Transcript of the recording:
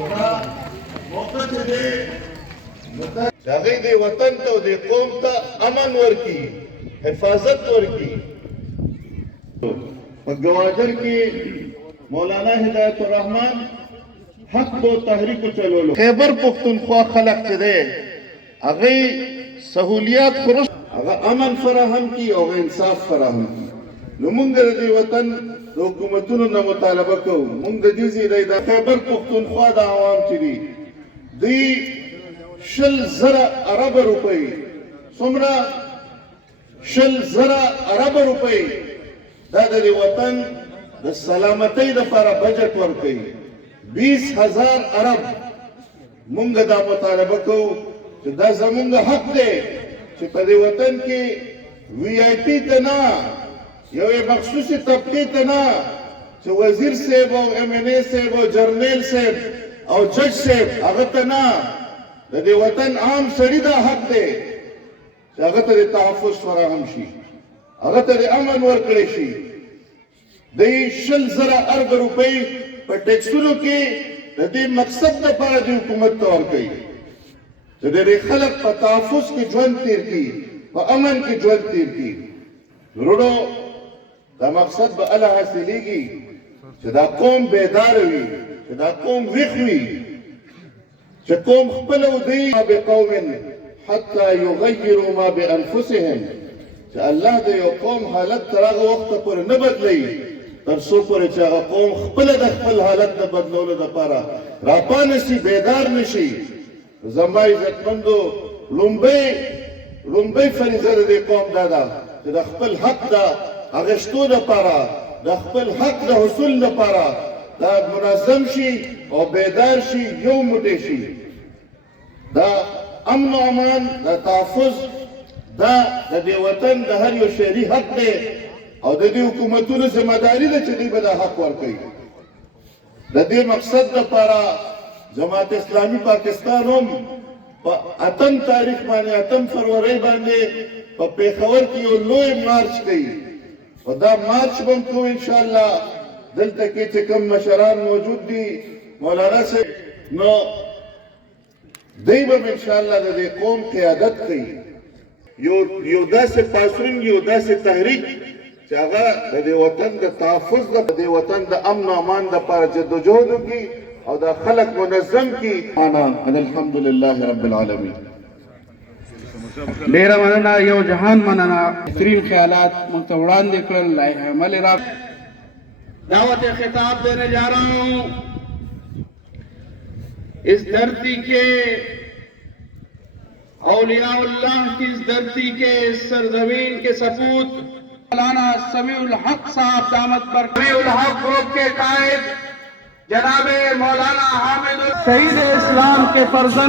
موقع چې دی د هغې د وطن ته او د قوم ته امن ورکړي، حفاظت ورکړي. په ګواجر کې مولانا هدایت الرحمن حق و تحریک چلولو. خیبر پختونخوا خلق چې دی هغې سهولیات خورش هغه امن فراهم کړي او انصاف فراهم کړي. نو موږ د دې وطن د حکومتونو نه مطالبه کوو، موږ د دې ځای د خیبر پختونخوا د عوام چې دي دوی 20,000 ارب روپۍ څومره 20,000 ارب روپۍ دا د دې وطن د سلامتۍ لپاره بجټ ورکوي. 20,000 ارب موږ دا مطالبه کوو چې دا زموږ حق دی چې په دې وطن کې VIP ته نه، یو مخصوصي طبقې ته نه، چې وزیر صاحب او MNA صاحب او جرنیل صاحب او جج صاحب هغه ته نه، د دې وطن عام سړي دا حق دی چې هغه ته د تحفظ فراهم شي، هغه ته د امن ورکړی شي. د 20,000 ارب روپۍ په ټیکسونو کې د دې مقصد لپاره د حکومت ته ورکوي چې د دې خلک په تحفظ کې ژوند تیر کړي، په امن کې ژوند تیر کړي. وروڼو دا مقصد به الله حاصلېږي چې دا قوم بیدار وي، چې دا قوم ویښ وي، چې قوم خپله ودوي ما بقوم حتی یغیروا ما بانفسهم، چې الله د یو قوم حالت تر هغه وخته پورې نه بدلوي تر څو پورې چې هغه قوم خپله د خپل حالت د بدلولو لپاره راپانه شي، بیدار نشي. زما عزتمندو لومبۍ فریضه د دې قوم دا ده چې د خپل حق د اخیستو لپاره، د خپل حق د حصول لپاره دا منظم شي او بیدار شي، یو موټی شي. دا امن و امان، دا تحفظ دا د دې وطن د هر یو شهري حق دی او د دې حکومتونو ذمہداري ده چې دوی به دا حق ورکوي. د دې مقصد لپاره جماعت اسلامي پاکستان هم په 8 تاریخ باندې 8 فروری باندې په پیښور کې یو لوی مارچ کوي. او دا مارچ به هم کوو انشاءالله. دلته کې چې کوم مشران موجود دي مولانا صاحب، نو دوی به انشاءالله د دې قوم قیادت کوي. یو داسې پاسرون، یو داسې تحریک چې هغه د دې وطن د تحفظ، د دې وطن د امن و امان لپاره جدوجهد وکړي او دا خلق منظم کړي. انا الحمدلله رب العالمین. ډیره مننه، یو جهان مننه. بهترین خیالات موږ ته وړاندې کړل، لایحه عمل را دعوت خطاب دینے جا رہا ہوں. اس دھرتی کے اولیاء اللہ کی، اس دھرتی کے سرزمین کے سپوت مولانا سمیع الحق صاحب دامت پر سمیع الحق گروپ کے قائد جناب مولانا حامد شہید اسلام کے فرزند